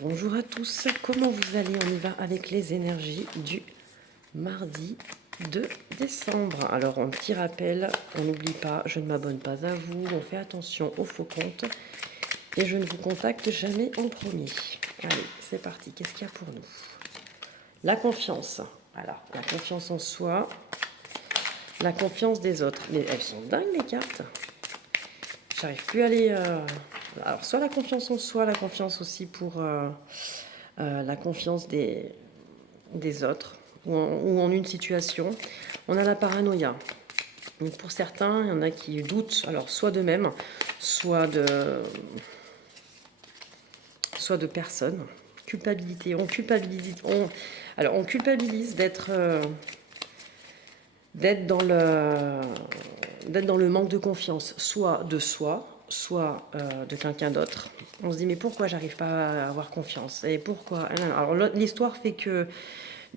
Bonjour à tous, comment vous allez? On y va avec les énergies du mardi 2 décembre. Alors un petit rappel, on n'oublie pas, je ne m'abonne pas à vous, on fait attention aux faux comptes et je ne vous contacte jamais en premier. Allez, c'est parti, qu'est-ce qu'il y a pour nous? La confiance, voilà, la confiance en soi, la confiance des autres. Mais elles sont dingues les cartes. J'arrive plus à les... Alors soit la confiance en soi, la confiance aussi pour... la confiance des autres ou en une situation. On a la paranoïa. Donc pour certains, il y en a qui doutent, alors soit d'eux-mêmes, soit de personnes. Culpabilité. On culpabilise d'être dans le manque de confiance, soit de soi, soit de quelqu'un d'autre. On se dit mais pourquoi j'arrive pas à avoir confiance? Et pourquoi? Alors l'histoire fait que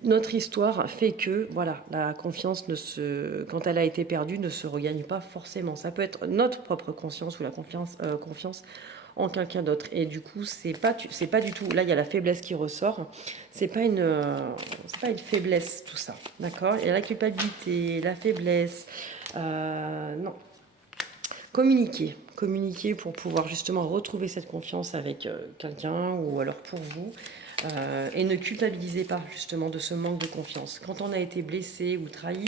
notre histoire fait que voilà, la confiance quand elle a été perdue, ne se regagne pas forcément. Ça peut être notre propre conscience ou la confiance en quelqu'un d'autre. Et du coup, c'est pas du tout. Là, il y a la faiblesse qui ressort. C'est pas une faiblesse tout ça, d'accord? Il y a la culpabilité, la faiblesse. Non, communiquer pour pouvoir justement retrouver cette confiance avec quelqu'un ou alors pour vous. Et ne culpabilisez pas justement de ce manque de confiance. Quand on a été blessé ou trahi,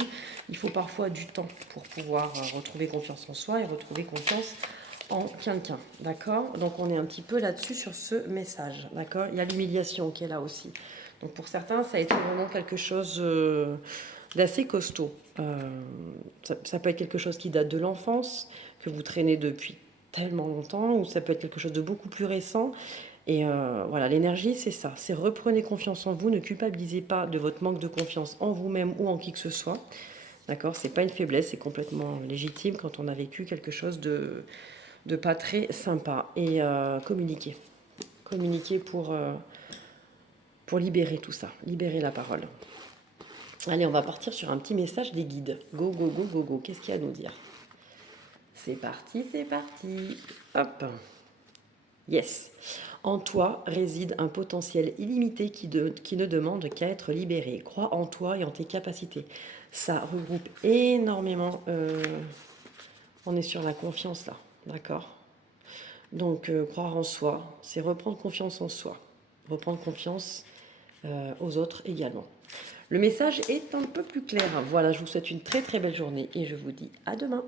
il faut parfois du temps pour pouvoir retrouver confiance en soi et retrouver confiance en quelqu'un, d'accord? Donc on est un petit peu là-dessus sur ce message, d'accord? Il y a l'humiliation qui est là aussi. Donc pour certains, ça a été vraiment quelque chose d'assez costaud. Ça peut être quelque chose qui date de l'enfance, que vous traînez depuis tellement longtemps, ou ça peut être quelque chose de beaucoup plus récent. Et voilà, l'énergie, c'est ça. C'est reprenez confiance en vous, ne culpabilisez pas de votre manque de confiance en vous-même ou en qui que ce soit. D'accord? C'est pas une faiblesse, c'est complètement légitime quand on a vécu quelque chose de pas très sympa. Et communiquer. Communiquer pour libérer tout ça, libérer la parole. Allez, on va partir sur un petit message des guides. Go, go, go, go, go. Qu'est-ce qu'il y a à nous dire? C'est parti, c'est parti. Hop. Yes. En toi réside un potentiel illimité qui ne demande qu'à être libéré. Crois en toi et en tes capacités. Ça regroupe énormément. On est sur la confiance là, d'accord? Donc croire en soi, c'est reprendre confiance en soi. Reprendre confiance aux autres également. Le message est un peu plus clair. Voilà, je vous souhaite une très très belle journée et je vous dis à demain.